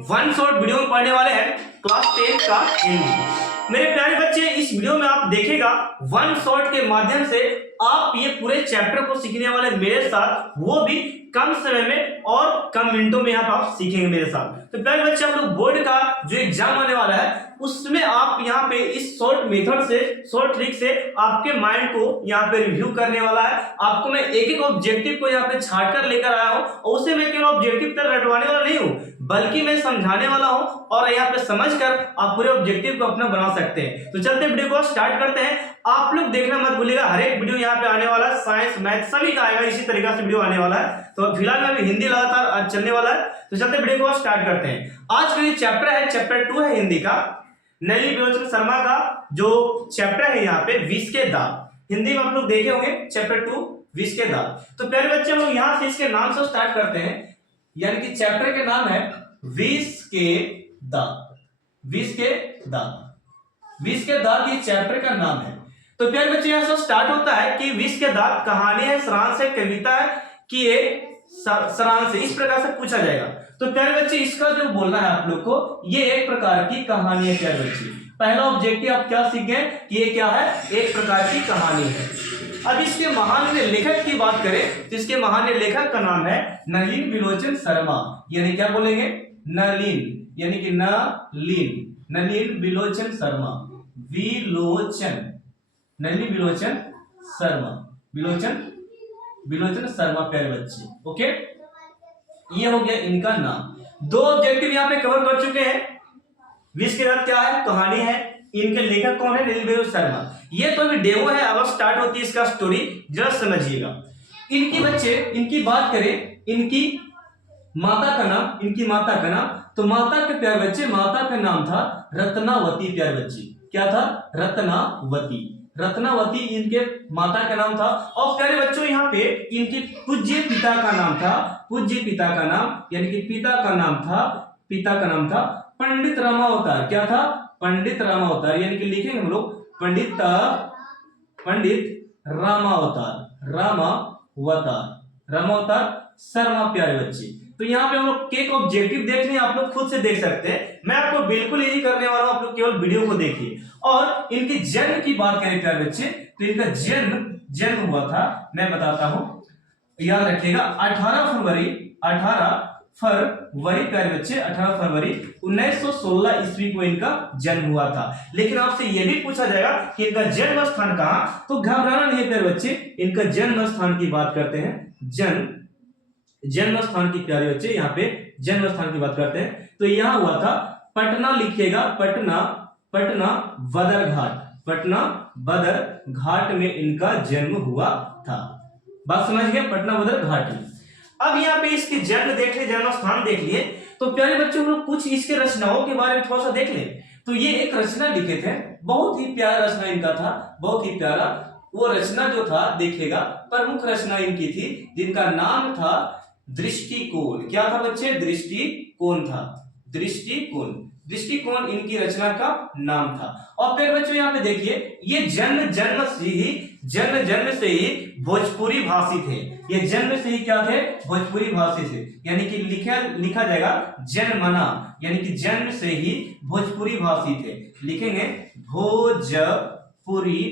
One shot video में पढ़ने वाले हैं क्लास 10 का हिंदी। मेरे प्यारे बच्चे, इस वीडियो में आप देखेगा वन शॉट के माध्यम से आप ये पूरे चैप्टर को सीखने वाले मेरे साथ, वो भी कम समय में और कम मिनटों में यहाँ पे आप सीखेंगे मेरे साथ। तो प्यारे बच्चे, हम लोग बोर्ड का जो एग्जाम आने वाला है उसमें आप यहाँ पे इस शॉर्ट मेथड से, शॉर्ट ट्रिक से आपके माइंड को यहाँ पे रिव्यू करने वाला है। आपको मैं एक एक ऑब्जेक्टिव को यहाँ पे छाट कर लेकर आया हूँ और उसे मैं केवल ऑब्जेक्टिव तक रटवाने वाला नहीं हूँ, बल्कि मैं समझाने वाला हूँ और यहाँ पे समझकर आप पूरे ऑब्जेक्टिव को अपना बना सकते हैं। तो चलते वीडियो को स्टार्ट करते हैं। आप लोग देखना मत भूलिएगा, हर एक वीडियो यहाँ पे आने वाला है, साइंस मैथ सभी का आएगा, इसी तरीके से वीडियो आने वाला है। तो फिलहाल में अभी हिंदी लगातार आज चलने वाला है। तो चलते वीडियो को स्टार्ट करते हैं। आज का ये चैप्टर है, चैप्टर 2 है हिंदी का, नलिनी विलोचन शर्मा का जो चैप्टर है यहाँ पे विष के दांत। हिंदी में आप लोग देखे होंगे चैप्टर 2 विष के दांत। तो प्यारे बच्चे, हम लोग यहाँ से इसके नाम से स्टार्ट करते हैं, यानी कि चैप्टर के नाम है विष के दांत। विष के दांत, विष के दांत ये चैप्टर का नाम है। तो प्यारे बच्चे, यहाँ से स्टार्ट होता है कि विष के दांत कहानी है, सारांश है, कविता है कि ये सारांश है, इस प्रकार से पूछा जाएगा। तो प्यारे बच्चे, इसका जो बोलना है आप लोग को, ये एक प्रकार की कहानी है। प्यारे बच्चे, पहला ऑब्जेक्टिव आप क्या सीख गए कि ये क्या है, एक प्रकार की कहानी है। अब इसके महान लेखक की बात करें तो इसके महान लेखक का नाम है नलिनी विलोचन शर्मा, यानी क्या बोलेंगे, नलिन, यानी कि नलिन, नलिनी विलोचन शर्मा, विलोचन, नलिनी विलोचन शर्मा, विलोचन शर्मा। प्यारे बच्चे, ओके, ये हो गया इनका नाम। दो ऑब्जेक्टिव यहाँ पे कवर कर चुके हैं। विष के दांत क्या है, कहानी है, इनके लेखक कौन है, नलिनी विलोचन शर्मा। ये तो अभी डेमो है, अब स्टार्ट होती है इसका स्टोरी, जरा समझिएगा। इनकी बच्चे, इनकी बात करें, इनकी माता का नाम, इनकी माता का नाम, तो माता के प्यारे बच्चे, माता का नाम था रत्नावती। प्यारे बच्चे, क्या था, रत्नावती, रत्नावती इनके माता का नाम था। और प्यारे बच्चों, यहाँ पे इनके पूज्य पिता का नाम था, पूज्य पिता का नाम, यानी कि पिता का नाम था, पिता का नाम था पंडित रामावतार। क्या था, पंडित रामावतार, यानी कि लिखेंगे हम लोग पंडित रामावतार, रामावतार शर्मा। प्यारे बच्चे, तो यहाँ पे हम लोग एक ऑब्जेक्टिव देख रहे हैं, आप लोग खुद से देख सकते हैं, मैं आपको बिल्कुल यही करने वाला हूं, आप लोग केवल वीडियो को देखिए। और इनके जन्म की बात करें प्यारे बच्चे, तो इनका जन्म हुआ था, मैं बताता हूं, याद रखिएगा, 18 फरवरी प्यारे बच्चे, 18 फरवरी 1916 ईस्वी को इनका जन्म हुआ था। लेकिन आपसे यह भी पूछा जाएगा कि इनका जन्म स्थान कहां, तो घबराना नहीं है प्यारे बच्चे, इनका जन्म स्थान की बात करते हैं, जन्म स्थान की प्यारे बच्चे, यहाँ पे जन्म स्थान की बात करते हैं। तो यहां हुआ था पटना, लिखिएगा पटना बदरघाट, पटना बदरघाट में इनका जन्म हुआ था। बात समझ गए, पटना बदरघाट में। अब यहाँ पे इसके जन्म देख लिए, जन्म स्थान देख लिए, तो प्यारे बच्चों हम लोग कुछ इसके रचनाओं के बारे में थोड़ा सा देख ले। तो ये एक रचना लिखे थे, बहुत ही प्यारा रचना इनका था, बहुत ही प्यारा। वो रचना जो था देखिएगा, प्रमुख रचना इनकी थी, जिनका नाम था दृष्टिकोण। क्या था बच्चे, दृष्टिकोण था, दृष्टिकोण इनकी रचना का नाम था। और फिर बच्चों यहाँ पे देखिए, ये जन्म से ही भोजपुरी भाषी थे। ये जन्म से ही क्या थे, भोजपुरी भाषी थे, यानी कि लिखा जाएगा जन्मना, यानी कि जन्म से ही भोजपुरी भाषी थे, लिखेंगे भोजपुरी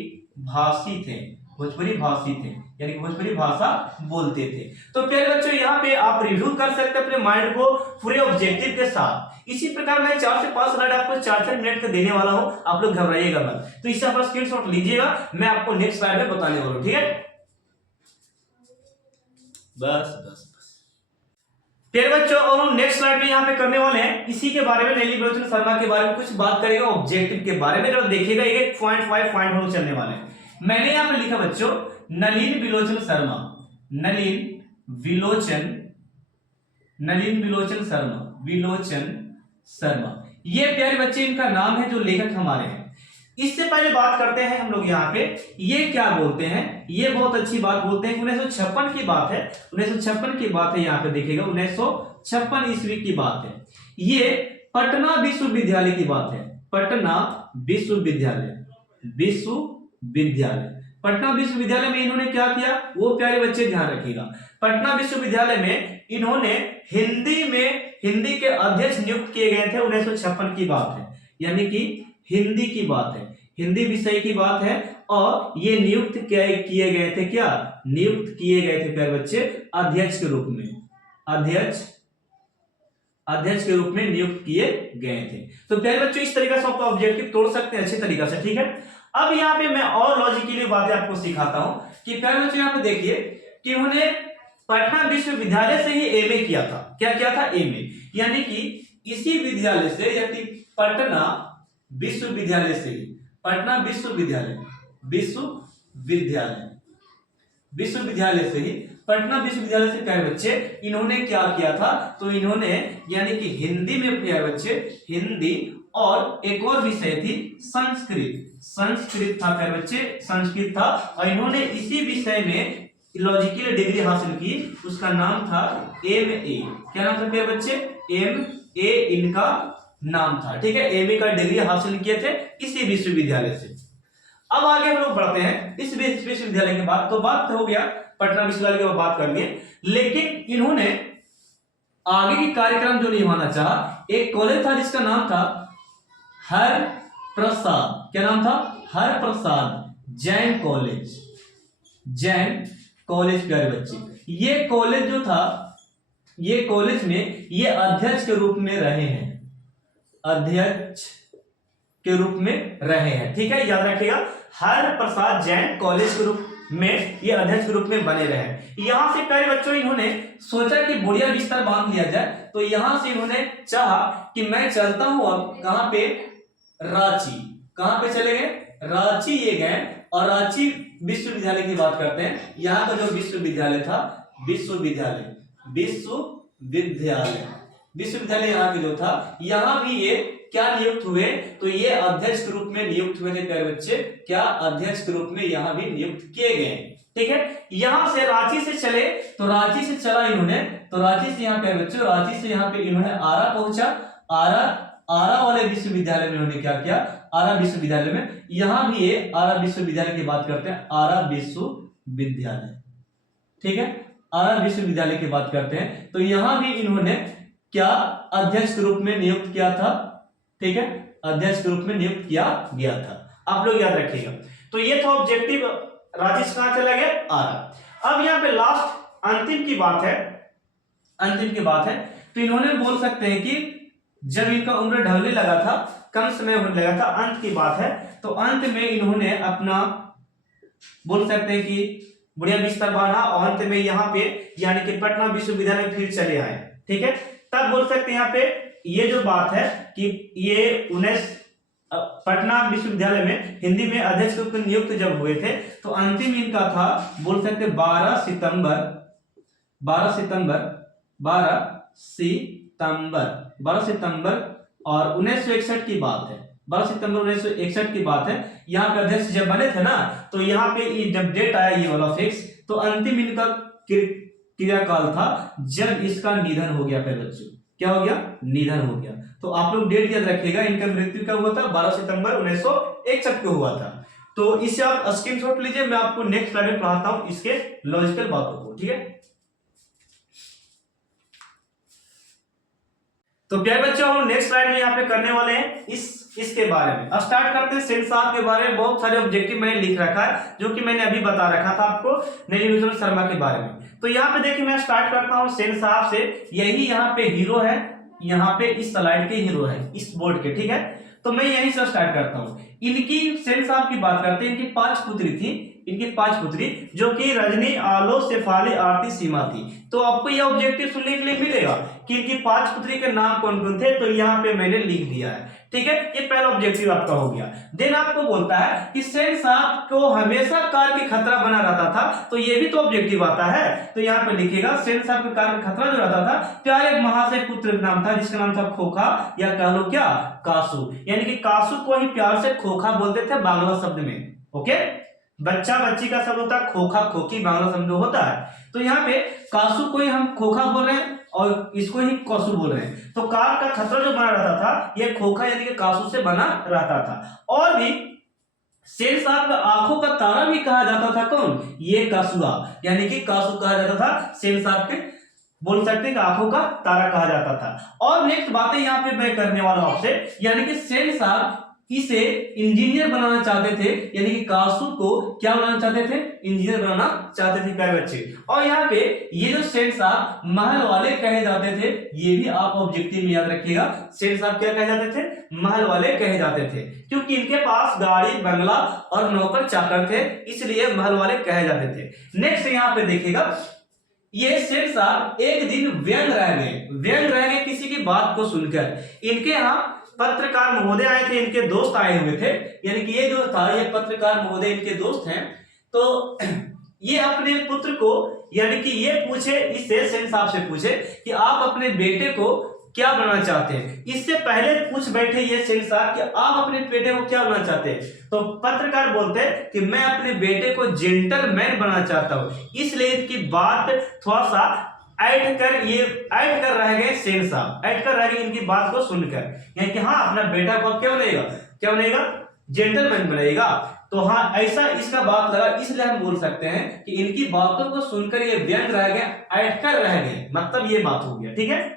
भाषी थे, भोजपुरी भाषी थे, यानी कि भोजपुरी भाषा बोलते थे। तो प्यारे बच्चों, यहाँ पे आप रिव्यू कर सकते हैं अपने माइंड को पूरे ऑब्जेक्टिव के साथ। इसी प्रकार मैं 4 से 5 स्लाइड आपको 4-4 मिनट का देने वाला हूं, आप लोग घबराइएगा मत। तो इससे आप स्क्रीनशॉट लीजिएगा, मैं आपको नेक्स्ट स्लाइड में बताने वाला हूं, ठीक है। बस प्यारे बच्चों, और हम नेक्स्ट स्लाइड में यहाँ पे करने वाले हैं इसी के बारे में, नलिनी विलोचन शर्मा के बारे में कुछ बात करेगा, ऑब्जेक्टिव के बारे में। जब देखिएगा, एक पॉइंट हम चलने वाले हैं। मैंने यहाँ पे लिखा बच्चों नलिनी विलोचन शर्मा, नलिनी विलोचन शर्मा, ये प्यारे बच्चे इनका नाम है, जो लेखक हमारे हैं। इससे पहले बात करते हैं हम लोग यहाँ पे, ये क्या बोलते हैं, ये बहुत अच्छी बात बोलते हैं। 1956 की बात है, 1956 की बात है, यहाँ पे देखिएगा 1956 ईस्वी की बात है। ये पटना विश्वविद्यालय की बात है, पटना विश्वविद्यालय, पटना विश्वविद्यालय में इन्होंने क्या किया, वो प्यारे बच्चे ध्यान रखिएगा, पटना विश्वविद्यालय में इन्होंने हिंदी में हिंदी के अध्यक्ष नियुक्त किए गए थे 1956 की बात है, यानी कि हिंदी की बात है, हिंदी विषय की बात है। और ये नियुक्त किए गए थे, क्या नियुक्त किए गए थे प्यारे बच्चे, अध्यक्ष के रूप में, अध्यक्ष के रूप में नियुक्त किए गए थे। तो प्यारे बच्चों इस तरीके से आप ऑब्जेक्टिव तोड़ सकते हैं अच्छी तरीके से, ठीक है। अब यहाँ पे मैं और लॉजिकली बातें आपको सिखाता हूं कि प्यारे बच्चों यहाँ पे देखिए कि उन्होंने पटना विश्वविद्यालय से ही एमए किया था। क्या किया था? एमए, यानी कि इसी विद्यालय से, यानी पटना विश्वविद्यालय से ही, पटना विश्वविद्यालय से ही, पटना विश्वविद्यालय से प्यारे बच्चे इन्होंने क्या किया था, तो इन्होंने यानी कि हिंदी में प्यारे बच्चे, हिंदी और एक और विषय थी संस्कृत था प्यारे बच्चे, संस्कृत था। और इन्होंने इसी विषय में लॉजिकल डिग्री हासिल की, उसका नाम था एमए। क्या नाम था प्यारे बच्चे? एमए इनका नाम था, ठीक है। एमए का डिग्री हासिल किए थे इसी विश्वविद्यालय से। अब आगे हम लोग बढ़ते हैं इस विश्वविद्यालय के बाद, तो बात हो गया पटना विश्वविद्यालय की बात कर लिए, लेकिन इन्होंने आगे की कार्यक्रम जो निभाना चाहा, एक कॉलेज था जिसका नाम था हर प्रसाद। क्या नाम था? हर प्रसाद जैन कॉलेज प्यारे बच्चे। ये कॉलेज जो था, ये कॉलेज में ये अध्यक्ष के रूप में रहे हैं, अध्यक्ष के रूप में रहे हैं, ठीक है, याद रखिएगा। हर प्रसाद जैन कॉलेज के रूप में ये अध्यक्ष के रूप में बने रहे। यहां से प्यारे बच्चों इन्होंने सोचा कि बढ़िया बिस्तर बांध लिया जाए, तो यहां से इन्होंने चाहा कि मैं चलता हूं अब कहां पे, रांची। कहां पे चले गए? रांची ये गए, और रांची विश्वविद्यालय की बात करते हैं। यहाँ का जो विश्वविद्यालय था, विश्वविद्यालय यहाँ के जो था, यहाँ भी ये क्या नियुक्त हुए, तो ये अध्यक्ष के रूप में नियुक्त हुए थे प्यारे बच्चे। क्या? अध्यक्ष के रूप में यहाँ भी नियुक्त किए गए, ठीक है। यहां से रांची से चले, तो रांची से चला इन्होंने, तो रांची से यहाँ प्यारे बच्चों, रांची से यहाँ पे इन्होंने आरा पहुंचा। आरा वाले विश्वविद्यालय में इन्होंने क्या किया? आरा विश्वविद्यालय में, यहां भी ये आरा विश्वविद्यालय की बात करते हैं, आरा विश्वविद्यालय, ठीक है, आरा विश्वविद्यालय की बात करते हैं। तो यहां भी इन्होंने क्या अध्यक्ष के रूप में नियुक्त किया था, ठीक है, अध्यक्ष के रूप में नियुक्त किया गया था। आप लोग याद रखिएगा। तो ये था ऑब्जेक्टिव। राजेश कहां चला गया? आरा। अब यहाँ पे लास्ट अंतिम की बात है, तो इन्होंने बोल सकते हैं कि जब इनका उम्र ढलने लगा था, कम समय होने लगा था, अंत की बात है, तो अंत में इन्होंने अपना बोल सकते हैं कि बढ़िया बिस्तर बांधा, और अंत में यहाँ पे यानी कि पटना विश्वविद्यालय फिर चले आए, ठीक है। तब बोल सकते हैं यहाँ पे ये जो बात है कि ये पटना विश्वविद्यालय में हिंदी में अध्यक्ष के रूप में नियुक्त जब हुए थे, तो अंतिम इनका था बोल सकते 12 सितंबर और 1961 की बात है, 12 सितंबर 1961 की बात है। यहाँ पे अध्यक्ष जब बने थे ना, तो यहाँ पे जब डेट आया ये वाला फिक्स, तो अंतिम इनका क्रियाकाल था जब इसका निधन हो गया। फिर बच्चों क्या हो गया? निधन हो गया। तो आप लोग डेट याद रखिएगा, इनका मृत्यु कब हुआ था? 12 सितंबर 1961 को हुआ था। तो इसे आप स्क्रीनशॉट लीजिए, मैं आपको नेक्स्ट स्लाइड में पढ़ाता हूं इसके लॉजिकल बातों को, ठीक है। तो प्यारे बच्चों हम नेक्स्ट स्लाइड में यहाँ पे करने वाले हैं इसके बारे में। अब स्टार्ट करते हैं सेन साहब के बारे में। बहुत सारे ऑब्जेक्टिव मैंने लिख रखा है जो कि मैंने अभी बता रखा था आपको नीलम शर्मा के बारे में। तो यहाँ पे देखिए मैं स्टार्ट करता हूँ सेन साहब से। यही यहाँ पे हीरो है, यहाँ पे इस स्लाइड के हीरो है, इस बोर्ड के, ठीक है। तो मैं यहीं से स्टार्ट करता हूँ। इनकी सेन साहब की बात करते हैं। इनकी 5 पुत्री थी, इनकी 5 पुत्री, जो कि रजनी, आलो, शेफाली, आरती, सीमा थी। तो आपको यह ऑब्जेक्टिव सुनने के लिए मिलेगा कि इनकी 5 पुत्री के नाम कौन कौन थे। तो यहाँ पे मैंने लिख दिया है, ठीक है। ये पहला ऑब्जेक्टिव आपका हो गया। देन आपको बोलता है कि सेन साहब को हमेशा कार की खतरा बना रहता था। तो ये भी तो ऑब्जेक्टिव आता है। तो यहाँ पे लिखिएगा सेन साहब के कार का खतरा जो रहता था, प्यारे महाशय पुत्र का नाम था जिसका नाम था खोखा, या कह लो क्या, कासू। यानी कि कासू को ही प्यार से खोखा बोलते थे बांग्ला शब्द में। ओके, बच्चा बच्ची का शब्द होता है खोखा, खोखी बांग्ला शब्द होता है। तो यहाँ पे कासू को ही हम खोखा बोल रहे हैं और इसको ही कासू बोल रहे हैं। तो कार का खतरा जो बना रहता था, ये खोखा यानी कि कासू से बना रहता था। और भी सेन साहब का आंखों का तारा भी कहा जाता था कौन, ये कासुआ, यानी कि कासू कहा जाता था सेन साहब के बोल सकते हैं कि आंखों का तारा कहा जाता था। और नेक्स्ट बातें यहाँ पे मैं करने वाला हूं आपसे, यानी कि सेन साहब इसे इंजीनियर बनाना चाहते थे, यानी कि कासू को क्या बनाना चाहते थे, इंजीनियर बनाना चाहते थे प्यारे बच्चे। और यहाँ पे ये जो सेठ साहब महल वाले कहे जाते थे, ये भी आप ऑब्जेक्टिव में याद रखिएगा। सेठ साहब क्या कहे जाते थे, महल वाले कहे जाते थे, क्योंकि इनके पास गाड़ी बंगला और नौकर चाकर थे, इसलिए महल वाले कहे जाते थे। नेक्स्ट यहाँ पे देखिएगा, ये सेठ साहब एक दिन व्यंग रह गए किसी की बात को सुनकर। इनके यहाँ पत्रकार महोदय आए थे, इनके दोस्त आए हुए थे, यानी कि ये जो था ये पत्रकार महोदय इनके दोस्त हैं। तो ये अपने पुत्र को, यानी कि ये पूछे इससे, सेन साहब से पूछे कि आप अपने बेटे को क्या बनाना चाहते हैं। इससे पहले पूछ बैठे ये सेन साहब कि आप अपने बेटे को क्या बनाना चाहते हैं। तो पत्रकार बोलते हैं कि मैं अपने बेटे को जेंटलमैन बनाना चाहता हूं, इसलिए इनकी बात थोड़ा सा ऐड कर रह गए सेन साहब, ऐड कर रह गए इनकी बात को सुनकर, यानी कि हाँ अपना बेटा को क्या बनेगा, जेंटलमैन बनेगा। तो हाँ ऐसा इसका बात लगा, इसलिए हम बोल सकते हैं कि इनकी बातों को सुनकर ये व्यंग रह गए, ऐड कर रह गए, मतलब ये बात हो गया, ठीक है।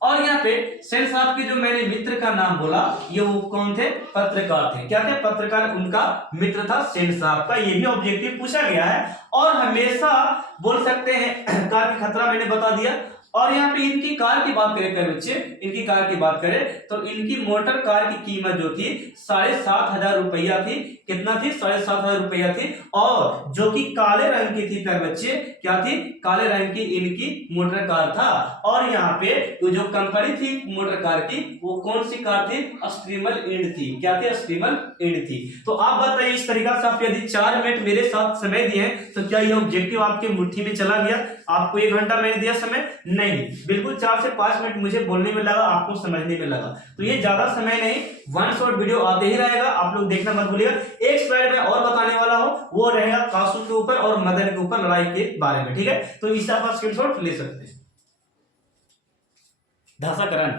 और यहाँ पे सेन साहब के जो मैंने मित्र का नाम बोला, ये वो कौन थे, पत्रकार थे। क्या थे, पत्रकार, उनका मित्र था सेन साहब का। ये भी ऑब्जेक्टिव पूछा गया है। और हमेशा बोल सकते हैं कार की खतरा मैंने बता दिया। और यहाँ पे इनकी कार की बात करें बच्चे, इनकी कार की बात करें तो इनकी मोटर कार की कीमत जो थी 7,500 रुपया थी। कितना थी, 7,500 रुपया थी। और जो कि काले रंग की थी प्यारे बच्चे, क्या थी, काले रंग की इनकी मोटर कार था। और यहाँ पे जो कंपनी थी मोटर कार की, वो कौन सी कार थी, स्ट्रीमल इंड थी। क्या थी, स्ट्रीमल इंड थी। तो आप बताइए, इस तरीका से आप यदि 4 मिनट मेरे साथ समय दिए तो क्या यह ऑब्जेक्टिव आपके मुट्ठी में चला गया। आपको 1 घंटा मैंने दिया समय, नहीं, बिल्कुल 4 से 5 मिनट मुझे बोलने में लगा, आपको समझने में लगा। तो ये ज्यादा समय नहीं, 1 शॉर्ट वीडियो आते ही रहेगा, आप लोग देखना मत भूलिएगा। एक स्लाइड में और बताने वाला हूं, वो रहेगा कासू के ऊपर और मदन के ऊपर लड़ाई के बारे में, ठीक है। तो इससे आप स्क्रीनशॉट ले सकते हैं। धासाकरण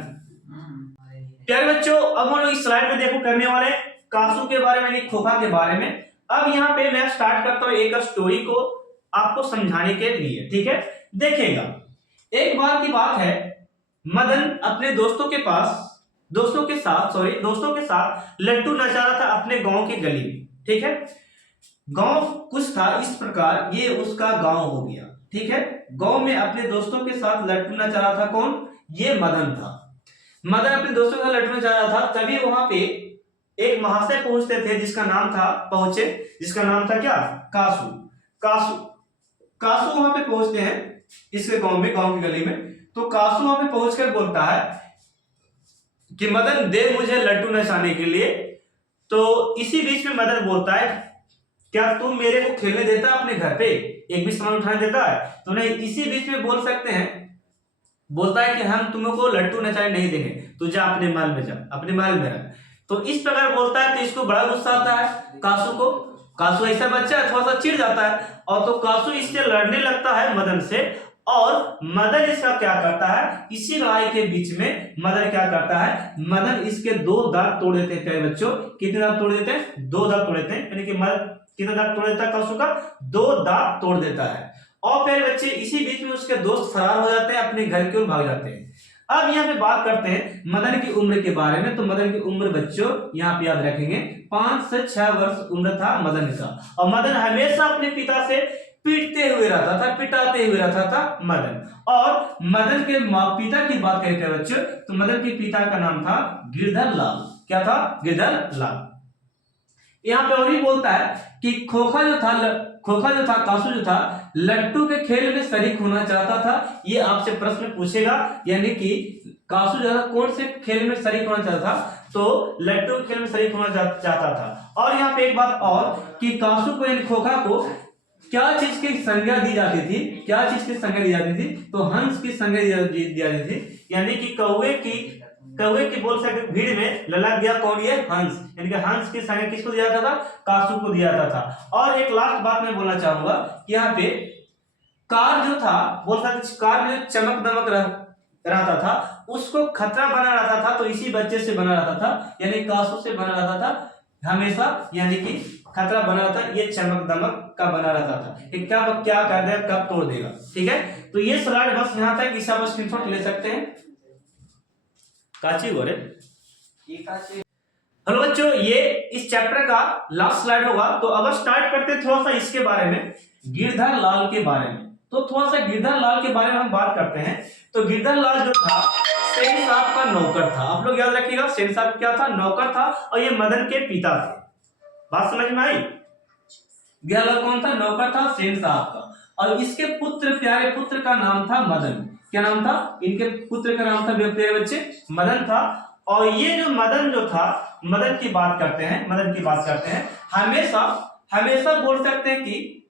प्यारे बच्चों, अब हम लोग इस स्लाइड में देखो करने वाले कासू के बारे में, खोखा के बारे में। अब यहाँ पे मैं स्टार्ट करता हूँ एक स्टोरी को आपको समझाने के लिए, ठीक है। देखिएगा, एक बार की बात है, मदन अपने दोस्तों के साथ लट्टू नचा रहा था अपने गांव की गली में, ठीक है। गांव कुछ था इस प्रकार, ये उसका गांव हो गया, ठीक है। गांव में अपने दोस्तों के साथ लट्टू नचा रहा था, कौन, ये मदन था। मदन अपने दोस्तों के साथ लट्टू नचा रहा था, तभी वहां पे एक महाशय पहुंचते थे, जिसका नाम था क्या, कासू वहां पे पहुंचते हैं इसके गांव की गली में। तो कासू वहां पे पहुंचकर बोलता है कि मदन दे मुझे लड्डू नचाने के लिए। तो इसी बीच में मदन बोलता है, क्या तुम मेरे को खेलने देता अपने घर पे, एक भी सामान उठाने देता है। तो नहीं, इसी बीच में बोल सकते हैं, बोलता है कि हम तुमको लड्डू नचाने नहीं देंगे, तू जा अपने महल में जा, अपने महल में रह। तो इस प्रकार बोलता है, तो इसको बड़ा गुस्सा आता है कासू को। कासू ऐसा बच्चा है, थोड़ा सा चिढ़ जाता है, और तो कासू इससे लड़ने लगता है मदन से। और मदन इसका क्या करता है, इसी लड़ाई के बीच में मदन क्या करता है, मदन इसके 2 दांत तोड़ देते हैं प्यारे बच्चों। कितने दांत तोड़ देते हैं, 2 दांत तोड़ देते हैं, यानी कि मदन कितना दांत तोड़ देता है, कासू का 2 दांत तोड़ देता है। और प्यारे बच्चे इसी बीच में उसके दोस्त फरार हो जाते हैं, अपने घर की ओर भाग जाते हैं। अब यहाँ पे बात करते हैं मदन की उम्र के बारे में। तो मदन की उम्र बच्चों यहाँ पे याद रखेंगे 5 से 6 वर्ष उम्र था मदन का। और मदन हमेशा अपने पिता से पिटाते हुए रहता था मदन। और मदन के पिता की बात करें बच्चों, तो मदन के पिता का नाम था गिरधर लाल। क्या था, गिरधर लाल। यहाँ पे और भी बोलता है कि खोखा जो था कासू जो था, लट्टू के खेल में शरीक होना चाहता था। ये आपसे प्रश्न पूछेगा, यानी कि कासू जो था कौन से खेल में शरीक होना चाहता था, तो लट्टू के खेल में शरीक होना चाहता था। और यहाँ पे एक बात और कि कासू को, यानी खोखा को क्या चीज की संज्ञा दी जाती थी, तो हंस की संज्ञा दी जाती थी। यानी कि कौवे की बोल सकते भीड़ में ललक गया कौन, ये हंस, यानी कि हंस की संज्ञा किसको दिया जाता था, कासू को दिया जाता था। और एक लास्ट बात मैं बोलना चाहूंगा कि यहाँ पे कार जो था, बोल सकते कार में चमक दमक रहता था, उसको खतरा बना रहता था, तो इसी बच्चे से बना रहता था, यानी कासू से बना रहता था हमेशा, यानी कि खतरा बना रहता, ये चमक दमक का बना रहता था कि कब क्या कर देगा, कब तोड़ देगा। ठीक है, तो ये स्लाइड बस यहाँ तक, इस आप स्क्रीनशॉट ले सकते हैं। काची बोले हेलो बच्चों, ये इस चैप्टर का लास्ट स्लाइड होगा। तो अब स्टार्ट करते हैं थोड़ा सा इसके बारे में, गिरधर लाल के बारे में। तो थोड़ा सा गिरधर लाल के बारे में हम बात करते हैं। तो गिरधर लाल जो था सेन साहब का नौकर था। आप लोग याद रखिएगा, सेन साहब क्या था, नौकर था, और ये मदन के पिता थे। बात समझ में आई? गिरधर लाल कौन था, नौकर था सेन साहब का, और इसके पुत्र, प्यारे पुत्र का नाम था मदन। क्या नाम था? इनके पुत्र का नाम था प्यारे बच्चे मदन था। और ये जो मदन जो था, मदन की बात करते हैं, मदन की बात करते हैं, हमेशा हमेशा बोल सकते हैं कि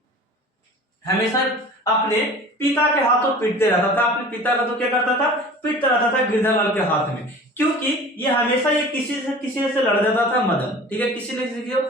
हमेशा अपने पिता के हाथों पीटते रहता था। अपने पिता का तो क्या करता था, पीटता रहता था गिरधर लाल के हाथ में, क्योंकि ये हमेशा ये किसी से लड़ जाता था मदन। ठीक है, किसी न किसी को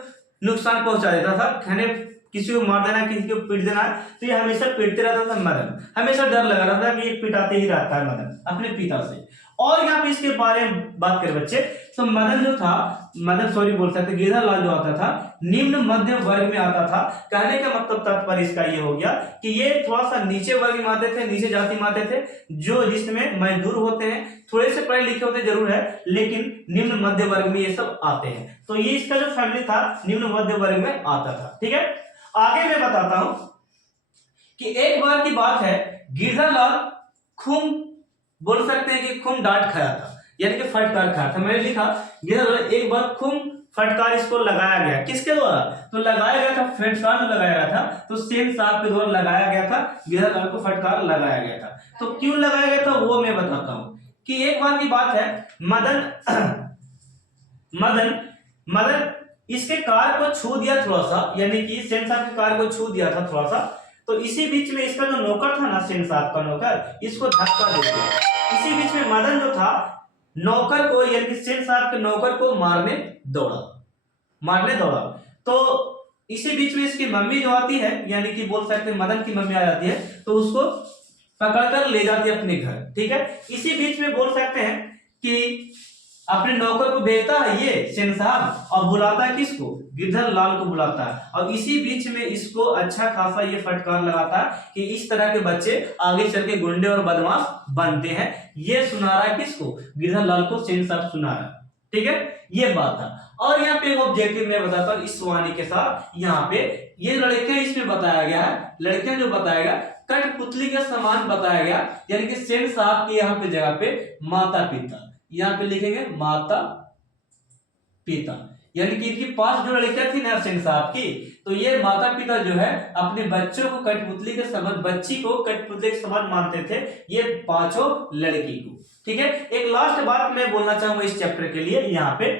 नुकसान पहुंचा देता था, खाने किसी को मार देना, किसी को पीट देना, तो ये हमेशा पीटते रहता था मदन। हमेशा डर लगा रहता था कि ये पिटाते ही रहता है मदन अपने पिता से। और यहाँ पे इसके बारे में बात करें बच्चे, तो मदन जो था, मदन सॉरी बोल सकते, गिरधर लाल जो आता था निम्न मध्य वर्ग में आता था। कहने का मतलब तात्पर्य इसका ये हो गया कि ये थोड़ा सा नीचे वर्ग में आते थे, नीचे जाति में आते थे, जो जिसमें मजदूर होते हैं, थोड़े से पढ़े लिखे होते जरूर है, लेकिन निम्न मध्य वर्ग में ये सब आते हैं। तो ये इसका जो फैमिली था निम्न मध्य वर्ग में आता था। ठीक है, आगे मैं बताता हूं कि एक बार की बात है, गिरधर लाल खूब बोल सकते हैं कि खूब डांट खाया था, यानी कि फटकार खाया था। मैंने लिखा गिरधर लाल एक बार खूब फटकार इसको लगाया गया, किसके द्वारा? तो लगाया गया था, फटकार जो लगाया गया था तो सेन साहब के द्वारा लगाया गया था, गिरधर लाल को फटकार लगाया गया था। तो क्यों लगाया गया था वो मैं बताता हूं कि एक बार की बात है, मदन इसके कार को छू दिया थोड़ा सा, यानी कि सेन साहब के कार को छू दिया था थोड़ा सा। तो इसी बीच में इसका जो नौकर था ना, सेन साहब का नौकर, इसको धक्का दे दिया। इसी बीच में मदन जो था नौकर को, यानी कि सेन साहब के नौकर को मारने दौड़ा। तो इसी बीच में इसकी मम्मी जो आती है, यानी कि बोल सकते हैं मदन की मम्मी आ जाती है, तो उसको पकड़कर ले जाती है अपने घर। ठीक है, इसी बीच में बोल सकते हैं कि अपने नौकर को भेजता है ये सेन साहब, और बुलाता है किसको? गिरधर लाल को बुलाता है। और इसी बीच में इसको अच्छा खासा ये फटकार लगाता है कि इस तरह के बच्चे आगे चल के गुंडे और बदमाश बनते हैं। ये सुना रहा है किसको? गिरधर लाल को सेन साहब सुना रहा है। ठीक है, ये बात है। और यहाँ पे एक ऑब्जेक्टिव मैं बताता हूँ इस वाणी के साथ। यहाँ पे ये लड़कियां इसमें बताया गया है, लड़कियां जो बताया गया कठपुतली के समान बताया गया, यानी कि सेन साहब के यहाँ पे जगह पे माता पिता, यहाँ पे लिखेंगे माता पिता, यानी कि इनकी 5 जो लड़कियां थी ना सेन साहब की, तो ये माता पिता जो है अपने बच्चों को कठपुतली के समान, बच्ची को कठपुतली के समान मानते थे, ये 5 लड़की को। ठीक है, एक लास्ट बात मैं बोलना चाहूंगा इस चैप्टर के लिए यहाँ पे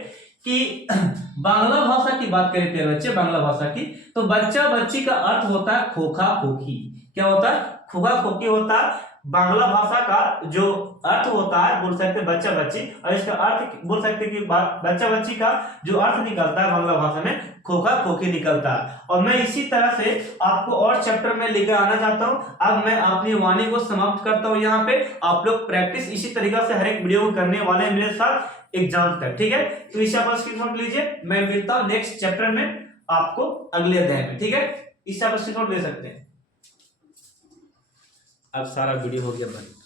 कि बांग्ला भाषा की बात करें प्यारे बच्चे, बांग्ला भाषा की, तो बच्चा बच्ची का अर्थ होता है खोखा खोखी। क्या होता है? खोखा खोखी होता है। बांग्ला भाषा का जो अर्थ होता है बोल सकते हैं बच्चा बच्ची, और इसका अर्थ बोल सकते हैं कि बच्चा बच्ची का जो अर्थ निकलता है बांग्ला भाषा में खोखा खोखी निकलता है। और मैं इसी तरह से आपको और चैप्टर में लेकर आना चाहता हूं। अब मैं अपनी वाणी को समाप्त करता हूं। यहाँ पे आप लोग प्रैक्टिस इसी तरीके से हर एक वीडियो करने वाले हैं मेरे साथ एग्जाम तक। ठीक है, तो इसे आप स्क्रीनशॉट लीजिए। मैं मिलता हूं नेक्स्ट चैप्टर में आपको अगले अध्याय में। ठीक है, इससे आप स्क्रीनशॉट ले सकते हैं। अब सारा वीडियो हो गया बंद।